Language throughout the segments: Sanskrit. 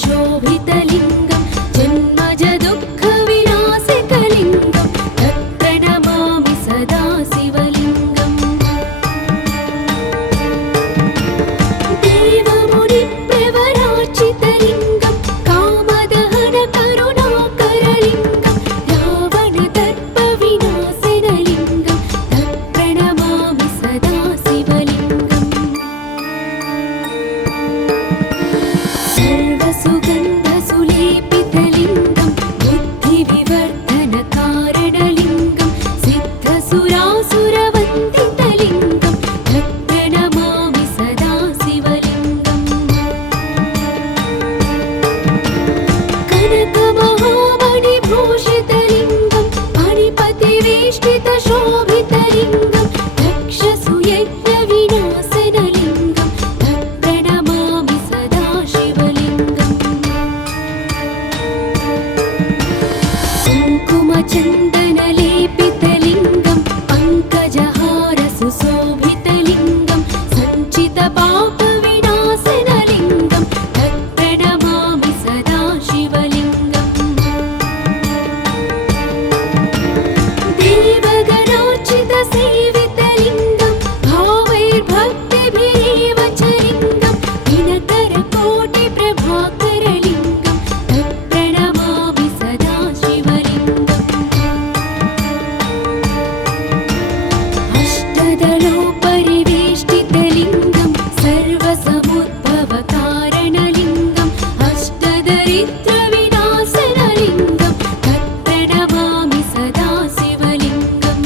शोभितलिङ्गं जन्मज दुःखविनाशकलिङ्गं तत्प्रणमामि सदा शिवलिङ्गम् देवमुनिप्रवराचितलिङ्गं कामदहन करुणाकरलिङ्गं रावणदर्पविनाशनलिङ्गं तत्प्रणमामि सदा शिवलिङ्गम् सर्वसुगन्धसुलेपितलिङ्गं बुद्धिविवर्धनकारणलिङ्गं सिद्धसुरासुरवन्दितलिङ्गं तत्प्रणमामि सदा शिवलिङ्गम् कनकमहामणिभूषितलिङ्गं मणिपतिवेष्टितशोभितलिङ्गं दक्षसूयज्ञविनाशनलिङ्गं तत्प्रणमामि सदा शिवलिङ्गम् कुङ्कुमचन्दनलेपितलिङ्गं पङ्कजहारसुशोभितलिङ्गं सञ्चितपापविनाशनलिङ्गं तत्प्रणमामि सदा शिवलिङ्गम् देवगणार्चितसेवितलिङ्गं भावैर्भक्तिभिरेव च लिङ्गं दिनकरकोटिप्रभाकरलिङ्गं तत्प्रणमामि सदा शिवलिङ्गम् अष्टदलोपरिवेष्टितलिङ्गं सर्वसमुद्भवकारणलिङ्गं अष्टदरिद्रविनाशनलिङ्गं तत्प्रणमामि सदा शिवलिङ्गम्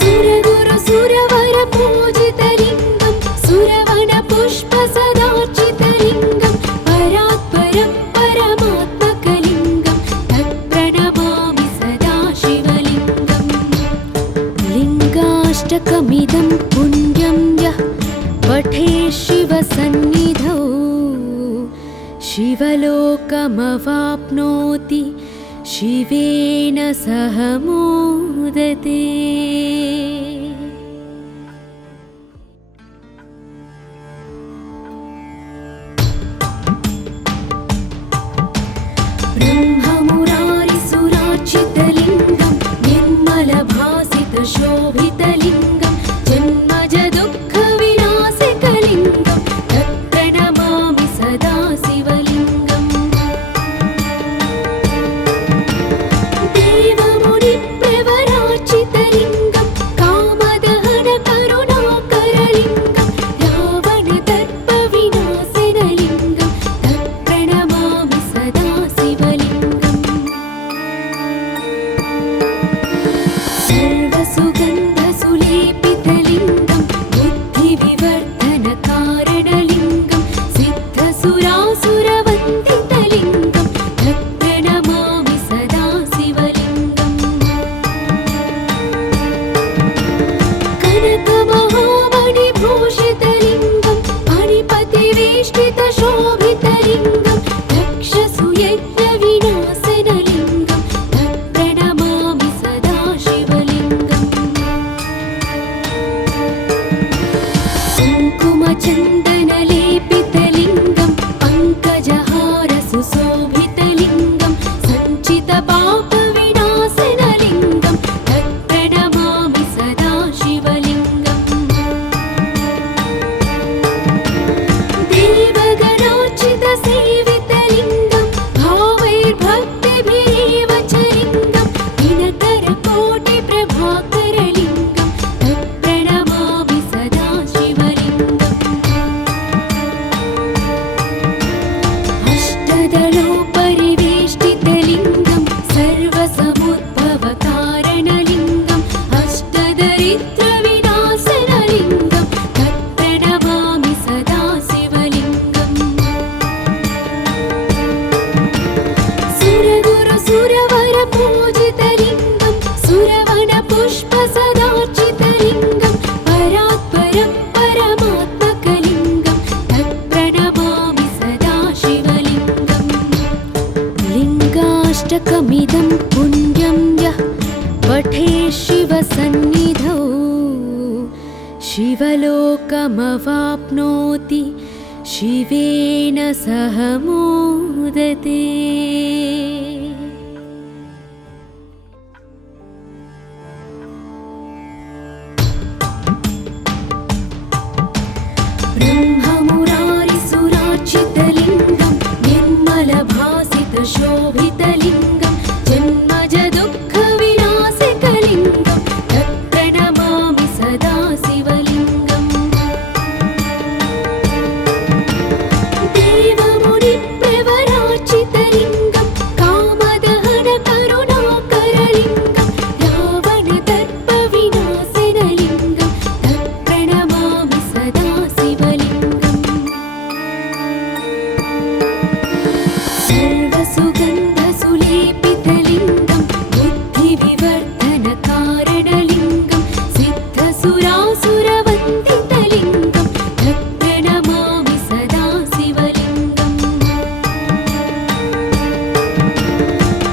सुरगुरुसुरवरपूजितलिङ्गं सुरवनपुष्पसदार्चितलिङ्गं परात्परं परमात्मकलिङ्गं तत्प्रणमामि सदा शिवलिङ्गम् लिङ्गाष्टकमिदं पुण्यं यः पठेत् शिवसन्निधौ शिवलोकमवाप्नोति शिवेन सह मोदते। ब्रह्ममुरारिसुरार्चितलिङ्गं निर्मलभासितशोभितलिङ्गं जन्मज दुःखविनाशकलिङ्गं तत्प्रणमामि सदा शिवलिङ्गम् देवमुनिप्रवराचितलिङ्गं कामदहन करुणाकरलिङ्गं रावणदर्पविनाशनलिङ्गं तत्प्रणमामि सदा शिवलिङ्गम् सर्वसुगन्धसुलेपितलिङ्गं बुद्धिविवर्धनकारणलिङ्गं सिद्धसुरासुरवन्दितलिङ्गं तत्प्रणमामि सदा शिवलिङ्गम् कनकमहामणिभूषितलिङ्गं मणिपतिवेष्टितशोभितलिङ्गं दक्षसूयज्ञविनाशनलिङ्गं तत्प्रणमामि सदा शिवलिङ्गम् कुङ्कुमचन्दनलेपितलिङ्गं पङ्कजहारसुशोभितलिङ्गं सञ्चितपापविनाशनलिङ्गं तत्प्रणमामि सदा शिवलिङ्गम् देवगणार्चितसेवितलिङ्गं भावैर्भक्तिभिरेव च लिङ्गं दिनकरकोटिप्रभाकरलिङ्गं तत्प्रणमामि सदा शिवलिङ्गम् अष्टदलोपरिवेष्टितलिङ्गं सर्वसमुद्भवकारणलिङ्गं अष्टदरिद्रविनाशनलिङ्गं तत्प्रणमामि सदा शिवलिङ्गम् सुरगुरुसुरवरपूजितलिङ्गं सुरवनपुष्पसदार्चितलिङ्गं परात्परं परमात्मकलिङ्गं तत्प्रणमामि सदा शिवलिङ्गम् लिङ्गाष्टकमिदं पुण्यं यः पठेत् शिवसन्निधौ शिवलोकमवाप्नोति शिवेन सह मोदते। ब्रह्ममुरारिसुरार्चितलिङ्गं निर्मलभासितशोभितलिङ्गं जन्मजदुःखविनाशकलिङ्गं तत्प्रणमामि सदा शिवलिङ्गम्। देवमुनिप्रवरार्चितलिङ्गं कामदहनकरुणाकरलिङ्गं रावणदर्पविनाशनलिङ्गं तत्प्रणमामि सदा शिवलिङ्गम्। सर्वसुगन्धसुलेपितलिङ्गं बुद्धिविवर्धनकारणलिङ्गं सिद्धसुरासुरवन्दितलिङ्गं तत्प्रणमामि सदा शिवलिङ्गम्।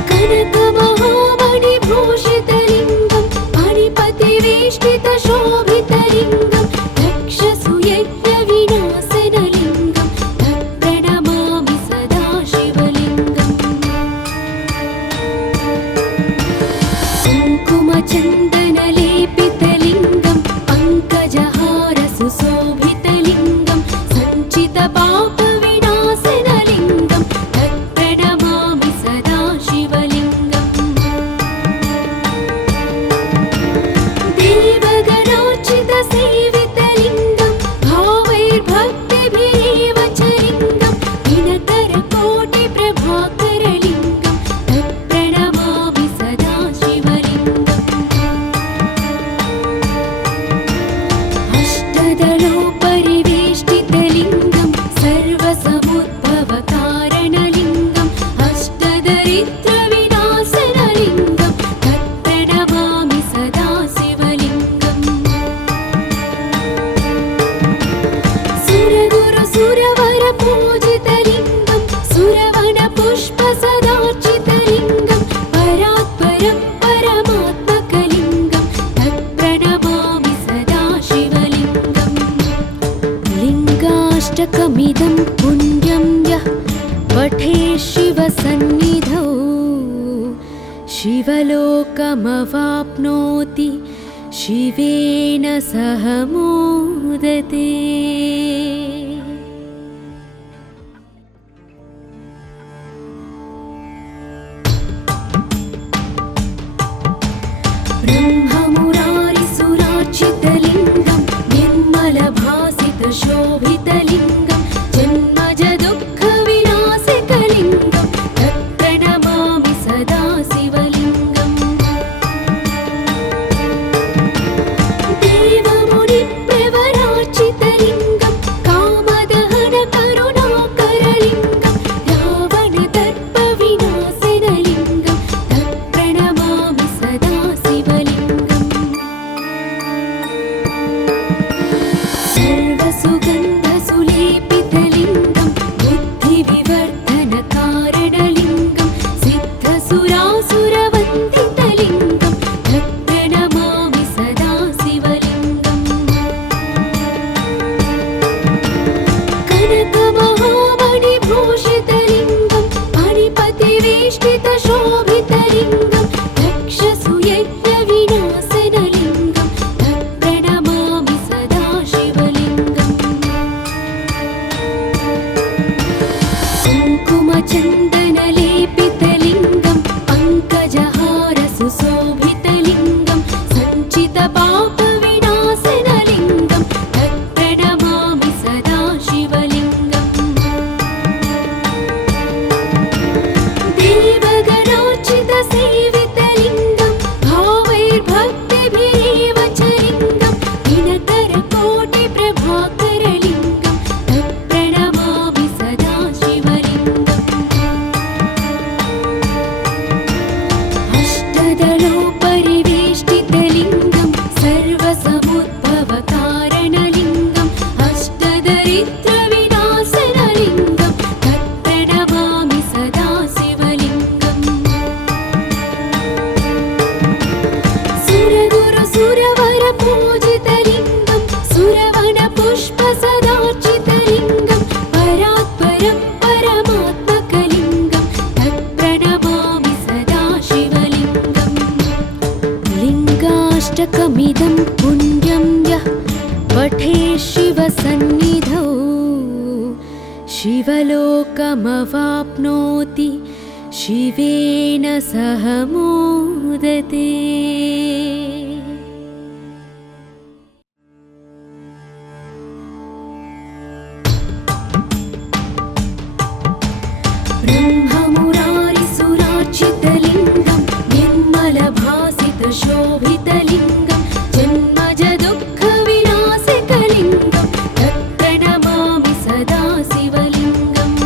कनकमहामणिभूषितलिङ्गं मणिपतिवेष्टितशोभितलिङ्गं दक्षसूयज्ञविनाशनलिङ्गं तत्प्रणमामि सदा शिवलिङ्गम्। कुङ्कुमचन्दनलेपितलिङ्गं पङ्कजहारसुशोभितलिङ्गं सञ्चितपापविनाशनलिङ्गं तत्प्रणमामि सदा शिवलिङ्गम्। देवगणार्चितसेवितलिङ्गं भावैर्भक्तिभिरेव च लिङ्गं दिनकरकोटिप्रभाकरलिङ्गं तत्प्रणमामि सदा शिवलिङ्गम्। अष्टदलोपरिवेष्टितलिङ्गं सर्वसमुद्भवकारणलिङ्गं अष्टदरिद्रविनाशनलिङ्गं तत्प्रणमामि सदा शिवलिङ्गम्। सुरगुरुसुरवरपूजितलिङ्गं सुरवनपुष्पसदार्चितलिङ्गं परात्परं परमात्मकलिङ्गं तत्प्रणमामि सदा शिवलिङ्गम्। लिङ्गाष्टकमिदं पुण्यं यः पठेत् शिवसन्निधौ शिवलोकमवाप्नोति शिवेन सह मोदते। ब्रह्ममुरारिसुरार्चितलिङ्गं निर्मलभासितशोभितलिङ्गं जन्मजदुःखविनाशकलिङ्गं तत्प्रणमामि सदा शिवलिङ्गम्। देवमुनिप्रवरार्चितलिङ्गं कामदहनकरुणाकरलिङ्गं रावणदर्पविनाशनलिङ्गं तत्प्रणमामि सदा शिवलिङ्गम्। सर्वसुगन्धसुलेपितलिङ्गं बुद्धिविवर्धनकारणलिङ्गं सिद्धसुरासुरवन्दितलिङ्गं तत्प्रणमामि सदा शिवलिङ्गम्। कनकमहामणिभूषितलिङ्गं मणिपतिवेष्टितशोभितलिङ्गं दक्षसूयज्ञविनाशनलिङ्गं तत्प्रणमामि सदा शिवलिङ्गम्। कुङ्कुमचन्दनलेपितलिङ्गं पङ्कजहारसुशोभितलिङ्गं सञ्चितपापविनाशनलिङ्गं तत्प्रणमामि सदा शिवलिङ्गम्। देवगणार्चितसेवितलिङ्गं भावैर्भक्तिभिरेव च लिङ्गं दिनकरकोटिप्रभाकरलिङ्गं तत्प्रणमामि सदा शिवलिङ्गम्। सर्वसमुद्भवतारणलिङ्गमवाप्नोति शिवेन सह मोदते। ब्रह्ममुरारिसुरार्चितलिङ्गं निर्मलभासितशोभितलिङ्गं जन्मजदुःखविनाशकलिङ्गं तत्प्रणमामि सदा शिवलिङ्गम्।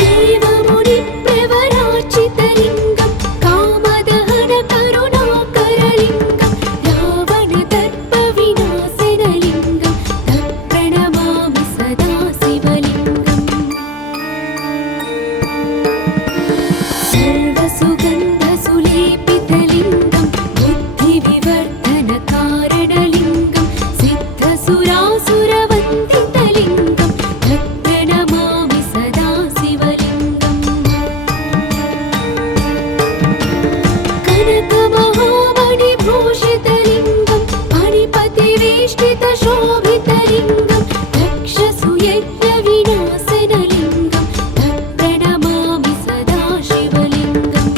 देवमुनिप्रवरार्चितलिङ्गं कामदहनकरुणाकरलिङ्गं रावणदर्पविनाशनलिङ्गं तत्प्रणमामि सदा शिवलिङ्गम्। सर्वसुगन्धसुलेपितलिङ्गं बुद्धिविवर्धनकारणलिङ्गं सिद्धसुरासुरवन्दितलिङ्गं तत्प्रणमामि सदा शिवलिङ्गम्। कनकमहामणिभूषितलिङ्गं मणिपतिवेष्टितशोभितलिङ्गं दक्षसूयज्ञविनाशनलिङ्गं तत्प्रणमामि सदा शिवलिङ्गम्।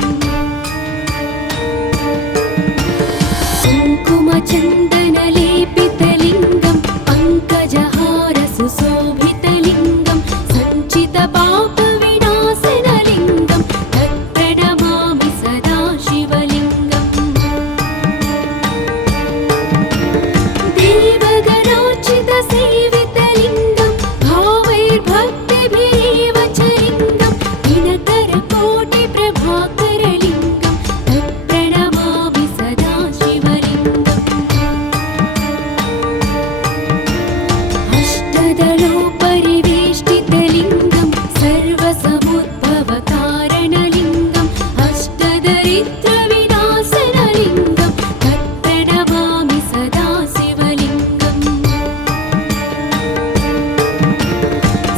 कुङ्कुमचन्दनलेपितलिङ्गं पङ्कजहारसुशोभितलिङ्गं सञ्चितपापविनाशनलिङ्गं तत्प्रणमामि सदा शिवलिङ्गम्। देवगणार्चितसेवितलिङ्गं भावैर्भक्तिभिरेव च लिङ्गं दिनकरकोटिप्रभाकरलिङ्गं तत्प्रणमामि सदा शिवलिङ्गम्। अष्टदलोपरिवेष्टितलिङ्गं सर्वसमुद्भवकारणलिङ्गं अष्टदरिद्रविनाशनलिङ्गं तत्प्रणमामि सदा शिवलिङ्गम्।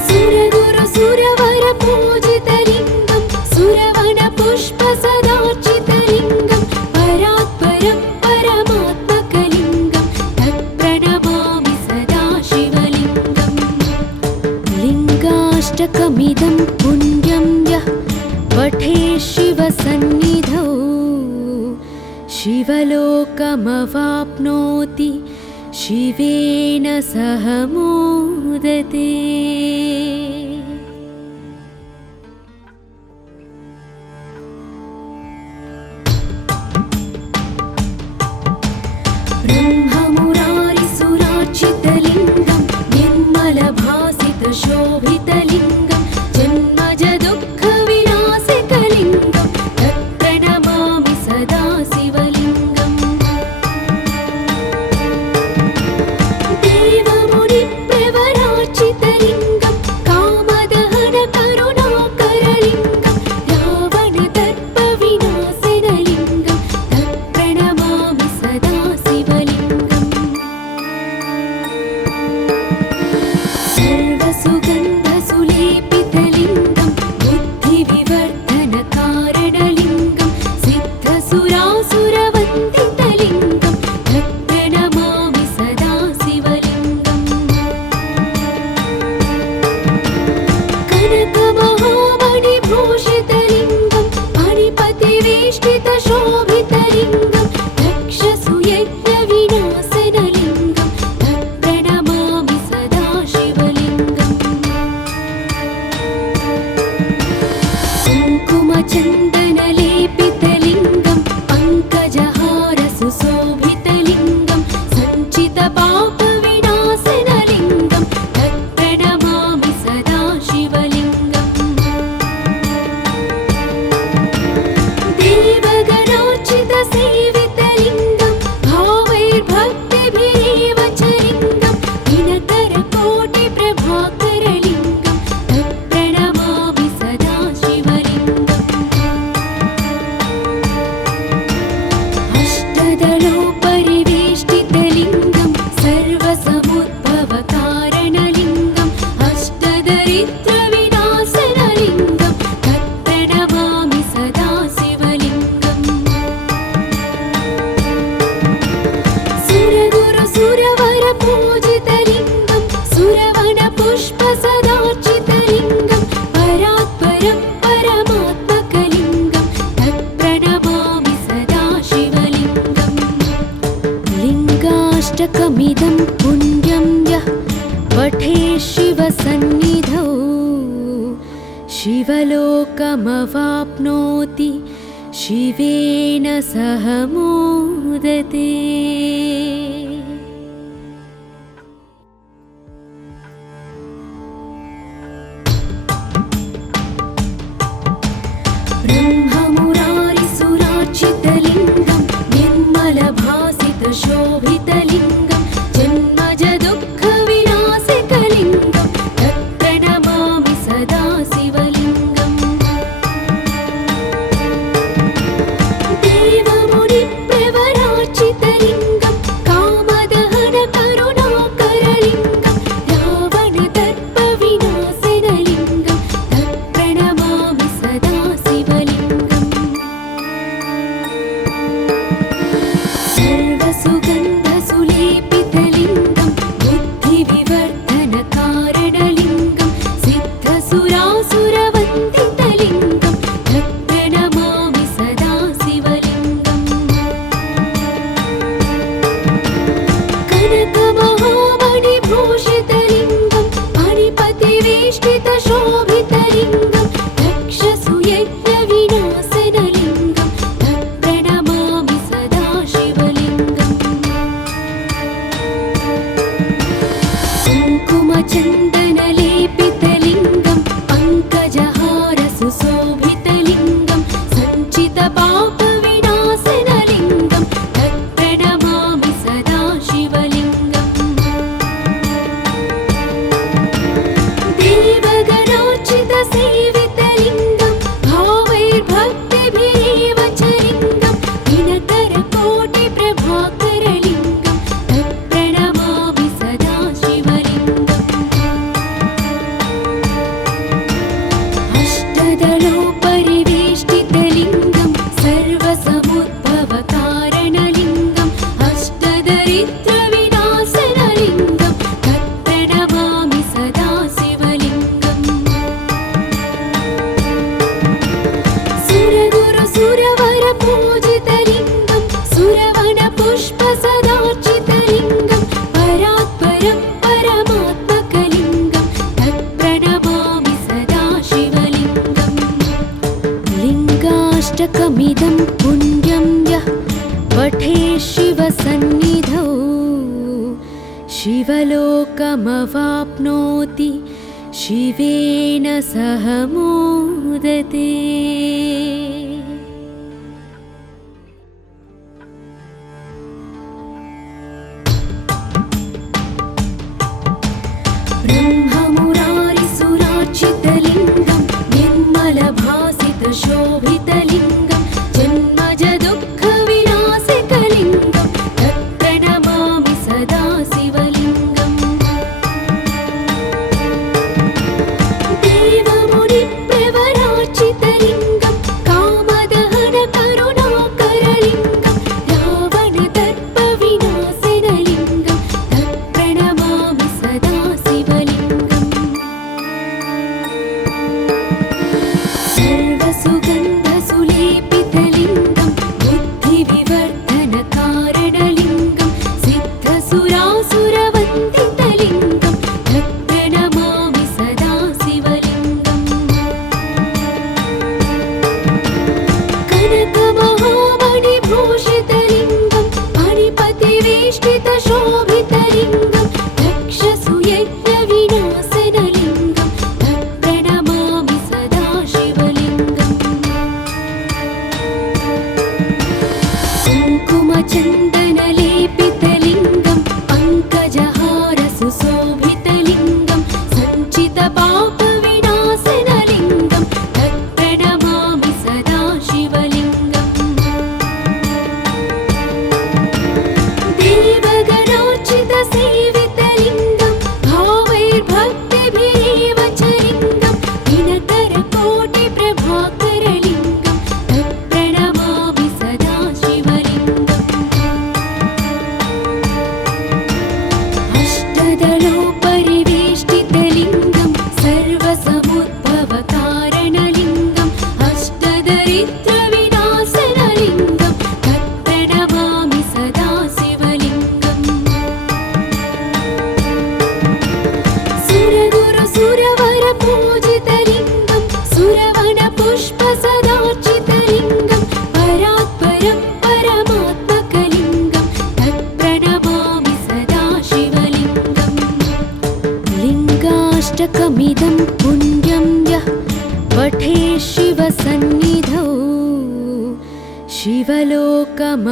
सुरगुरुसुरवरपूजितलिङ्गं सुरवनपुष्पसदार्चितलिङ्गं परात्परं परमात्मकलिङ्गं तत्प्रणमामि सदा शिवलिङ्गम्। लिङ्गाष्टकमिदं पुण्यं यः पठेत् शिवसन्निधौ शिवलोकमवाप्नोति शिवेन सह मोदते। ब्रह्ममुरारिसुरार्चितलिङ्गं निर्मलभासितशोभितलिङ्गं जन्मजदुःखविनाशकलिङ्गं तत्प्रणमामि सदा शिवलिङ्गम्। देवमुनिप्रवरार्चितलिङ्गं कामदहनकरुणाकरलिङ्गं रावणदर्पविनाशनलिङ्गं तत्प्रणमामि सदा शिवलिङ्गम्। सर्वसुगन्धसुलेपितलिङ्गं बुद्धिविवर्धनकारणलिङ्गं सिद्धसुरासुरवन्दितलिङ्गं तत्प्रणमामि सदा शिवलिङ्गम्। कनकमहामणिभूषितलिङ्गं मणिपतिवेष्टितशोभितलिङ्गं दक्षसूयज्ञविनाशनलिङ्गं तत्प्रणमामि सदा शिवलिङ्गम्। कुङ्कुमचन्दनलेपितलिङ्गं पङ्कजहारसुशोभितलिङ्गं सञ्चितपापविनाशनलिङ्गं तत्प्रणमामि सदा शिवलिङ्गम्। देवगणार्चितसेवितलिङ्गं भावैर्भक्तिभिरेव च लिङ्गं दिनकरकोटिप्रभाकरलिङ्गं तत्प्रणमामि सदा शिवलिङ्गम्। अष्टदलोपरिवेष्टितलिङ्गं सर्वसमुद्भवकारणलिङ्गं अष्टदरिद्रविनाशनलिङ्गं तत्प्रणमामि सदा शिवलिङ्गम्। सुरगुरुसुरवरपूजितलिङ्गं सुरवनपुष्पसदार्चितलिङ्गं शिवलोकमवाप्नोति शिवेन सह मोदते। ब्रह्ममुरारिसुरार्चितलिङ्गं निर्मलभासितशोभितलिङ्गं जन्मजदुःखविनाशकलिङ्गं तत्प्रणमामि सदा शिवलिङ्गम्। देवमुनिप्रवरार्चितलिङ्गं कामदहनकरुणाकरलिङ्गं रावणदर्पविनाशनलिङ्गं तत्प्रणमामि सदा शिवलिङ्गम्। सर्वसुगन्धसुलेपितलिङ्गं बुद्धिविवर्धनकारणलिङ्गं सिद्धसुरासुरवन्दितलिङ्गं तत्प्रणमामि सदा शिवलिङ्गम्। कनकमहामणिभूषितलिङ्गं मणिपतिवेष्टितशोभितलिङ्गं दक्षसुयज्ञविनाशनलिङ्गं तत्प्रणमामि सदा शिवलिङ्गम्। कुङ्कुमचन्दनलेपितलिङ्गं पङ्कजहारसुशोभितलिङ्गं सञ्चितपापविनाशनलिङ्गं तत्प्रणमामि सदा शिवलिङ्गम्। देवगणार्चितसेवितलिङ्गं भावैर्भक्तिभिरेव च लिङ्गं दिनकरकोटिप्रभाकरलिङ्गं तत्प्रणमामि सदा शिवलिङ्गम्। अष्टदलोपरिवेष्टितलिङ्गं सर्वसमुद्भवकारणलिङ्गं अष्टदरिद्रविनाशनलिङ्गं तत्प्रणमामि सदा शिवलिङ्गम्। सुरगुरुसुरवरपूजितलिङ्गं सुरवनपुष्पसदार्चितलिङ्गं परात्परं परमात्मकलिङ्गं तत्प्रणमामि सदा शिवलिङ्गम्। लिङ्गाष्टकमिदं पुण्यं यः पठेत् शिवसन्निधौ शिवलोकमवाप्नोति शिवेन सह मोदते। ब्रह्ममुरारिसुरार्चितलिङ्गं निर्मलभासितशोभितलिङ्गं जन्मजदुःखविनाशकलिङ्गं तत्प्रणमामि सदा शिवलिङ्गम्। देवमुनिप्रवरार्चितलिङ्गं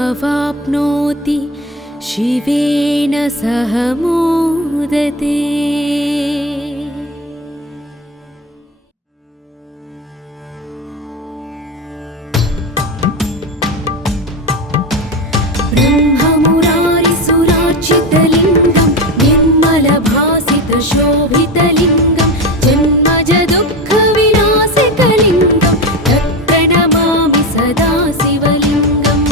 शिवलोकमवाप्नोति शिवेन सह मोदते। ब्रह्ममुरारिसुरार्चितलिङ्गं निर्मलभासितशोभितलिङ्गं जन्मजदुःखविनाशकलिङ्गं तत्प्रणमामि सदा शिवलिङ्गम्।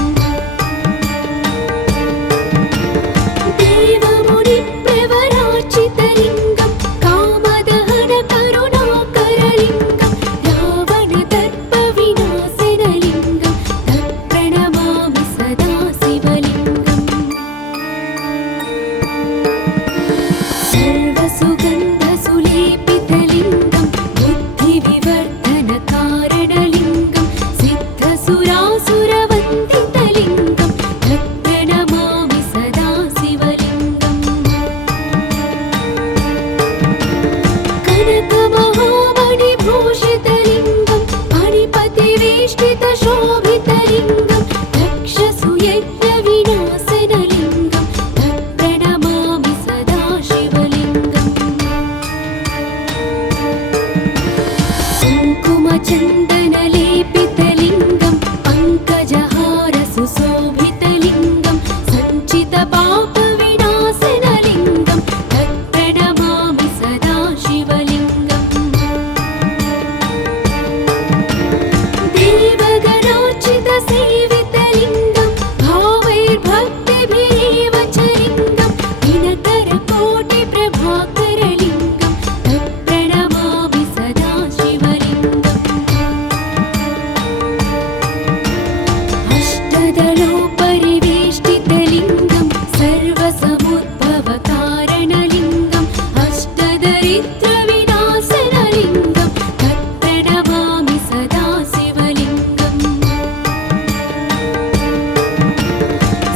देवमुनिप्रवरार्चितलिङ्गं कामदहनकरुणाकरलिङ्गं रावणदर्पविनाशनलिङ्गं तत्प्रणमामि सदा शिवलिङ्गम्। सर्वसुगन्धसुलेपितलिङ्गं बुद्धिविवर्धनकारणलिङ्गं सिद्धसुरासुरवन्दितलिङ्गं तत्प्रणमामि सदा शिवलिङ्गम्। कनकमहामणिभूषितलिङ्गं मणिपतिवेष्टितशोभितलिङ्गं दक्षसुयज्ञविनाशनलिङ्गं तत्प्रणमामि सदा शिवलिङ्गम्। कुङ्कुमचन्दनलेपितलिङ्गं पङ्कजहारसुशोभितलिङ्गं सञ्चितपापविनाशनलिङ्गं तत्प्रणमामि सदा शिवलिङ्गम्। देवगणार्चितसेवितलिङ्गं भावैर्भक्तिभिरेव च लिङ्गं दिनकरकोटिप्रभाकरलिङ्गं तत्प्रणमामि सदा शिवलिङ्गम्। अष्टदलोपरिवेष्टितलिङ्गं सर्वसमुद्भवकारणलिङ्गं अष्टदरिद्रविनाशनलिङ्गं तत्प्रणमामि सदा शिवलिङ्गम्।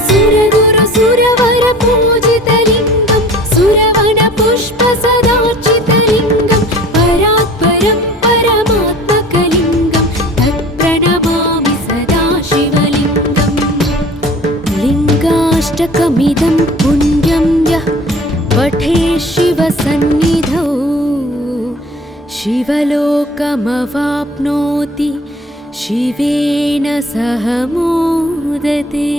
सुरगुरुसुरवरपूजितलिङ्गं सुरवनपुष्पसदार्चितलिङ्गं परात्परं परमात्मकलिङ्गं तत्प्रणमामि सदा शिवलिङ्गम्। लिङ्गाष्टकमिदं पुण्यं यः पठेत् शिवसन्निधौ शिवलोकमवाप्नोति शिवेन सह मोदते।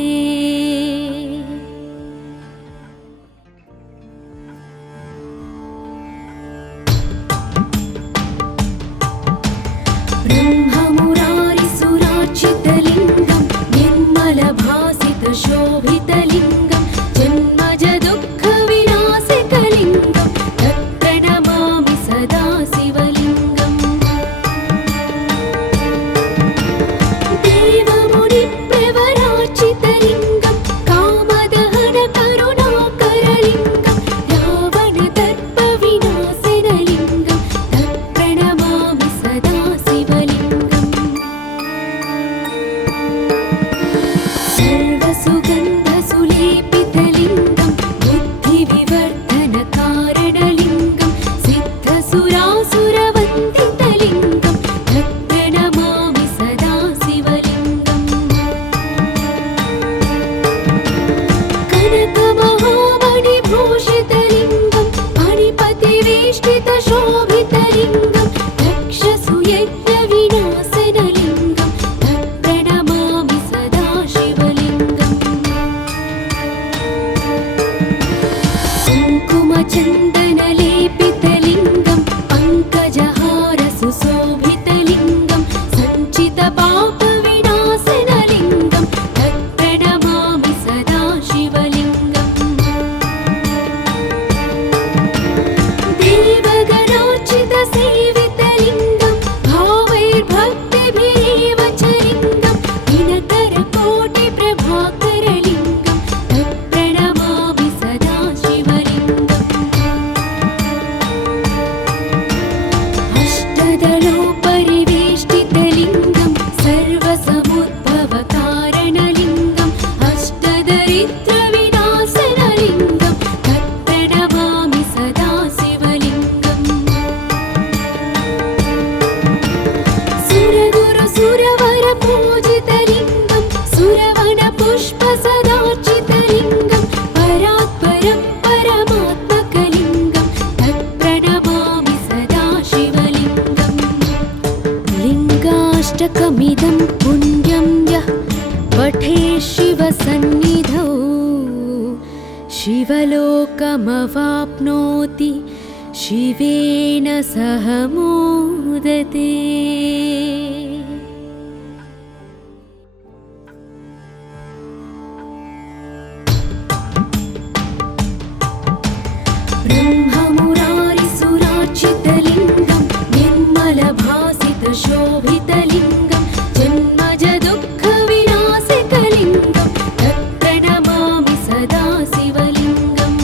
ब्रह्ममुरारिसुरार्चितलिङ्गं निर्मलभासितशोभितलिङ्गं जन्मजदुःखविनाशकलिङ्गं तत्प्रणमामि सदा शिवलिङ्गम्। देवमुनिप्रवरार्चितलिङ्गं कामदहनकरुणाकरलिङ्गं रावणदर्पविनाशनलिङ्गं तत्प्रणमामि सदा शिवलिङ्गम्। सर्वसुगन्धसुलेपितलिङ्गं बुद्धिविवर्धनकारणलिङ्गं सिद्धसुरासुरवन्दितलिङ्गं तत्प्रणमामि सदा शिवलिङ्गम्। कनकमहामणिभूषितलिङ्गं मणिपतिवेष्टितशोभितलिङ्गं दक्षसुयज्ञविनाशनलिङ्गं तत्प्रणमामि सदा शिवलिङ्गम्। कुङ्कुमचन्दनलेपितलिङ्गं पङ्कजहारसुशोभितलिङ्गं सञ्चितपापविनाशनलिङ्गं तत्प्रणमामि सदा शिवलिङ्गम्। देवगणार्चितसेवितलिङ्गं भावैर्भक्तिभिरेव च लिङ्गं दिनकरकोटिप्रभाकरलिङ्गं तत्प्रणमामि सदा शिवलिङ्गम्। अष्टदलोपरिवेष्टितलिङ्गं सर्वसमुद्भवकारणलिङ्गं अष्टदरिद्रविनाशनलिङ्गं तत्प्रणमामि सदा शिवलिङ्गम्। सुरगुरुसुरवरपूजितलिङ्गं सुरव लिङ्गाष्टकमिदं पुण्यं यः पठे शिवसन्निधौ शिवलोकमवाप्नोति शिवेन सह मोदते। ब्रह्ममुरारिसुरार्चितलिङ्गं निर्मलभासितशोभितलिङ्गं जन्मजदुःखविनाशकलिङ्गं तत्प्रणमामि सदा शिवलिङ्गम्।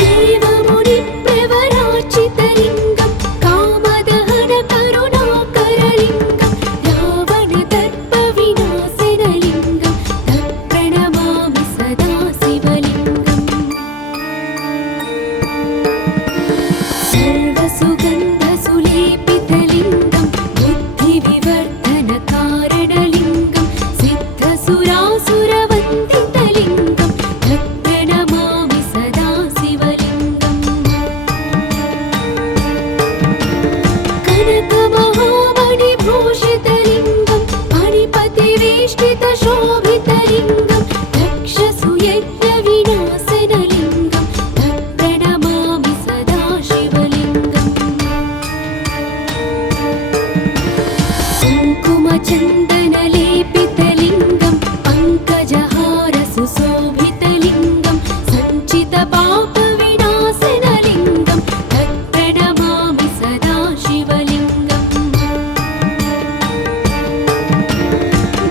देवमुनिप्रवरार्चितलिङ्गं कामदहनकरुणाकरलिङ्गं रावणदर्पविनाशनलिङ्गं तत्प्रणमामि सदा शिवलिङ्गम्। सर्वसुगन्धसुलेपितलिङ्गं बुद्धिविवर्धनकारणलिङ्गं सिद्धसुरासुरवन्दितलिङ्गं तत्प्रणमामि सदा शिवलिङ्गम्। कनकमहामणिभूषितलिङ्गं मणिपतिवेष्टितशोभितलिङ्गं दक्षसूयज्ञविनाशनलिङ्गं तत्प्रणमामि सदा शिवलिङ्गम्। कुङ्कुमचन्दनलेपितलिङ्गं पङ्कजहारसुशोभितलिङ्गं सञ्चितपापविनाशनलिङ्गं तत्प्रणमामि सदा शिवलिङ्गम्।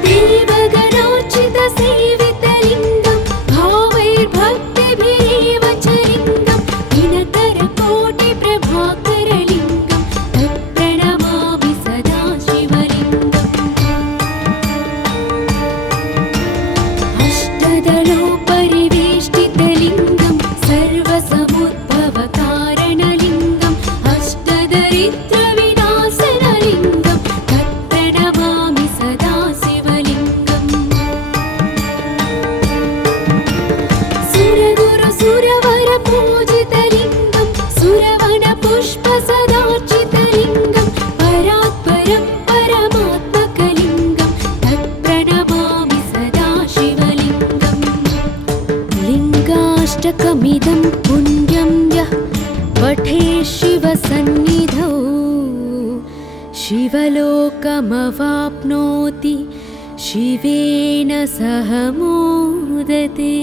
देवगणार्चितसेवितलिङ्गं भावैर्भक्तिभिरेव च लिङ्गं दिनकरकोटिप्रभाकरलिङ्गं तत्प्रणमामि सदा शिवलिङ्गम्। अष्टदलोपरिवेष्टितलिङ्गं सर्वसमुद्भवकारणलिङ्गं अष्टदरिद्रविनाशनलिङ्गं तत्प्रणमामि सदा शिवलिङ्गम्। सुरगुरुसुरवरपूजितलिङ्गं सुरवनपुष्पसदार्चितलिङ्गं परात्परं परमात्मकलिङ्गं तत्प्रणमामि सदा शिवलिङ्गम्। लिङ्गाष्टकमिदं पुण्यं यः पठे शिवसन्निधौ शिवलोकमवाप्नोति शिवेन सह मोदते।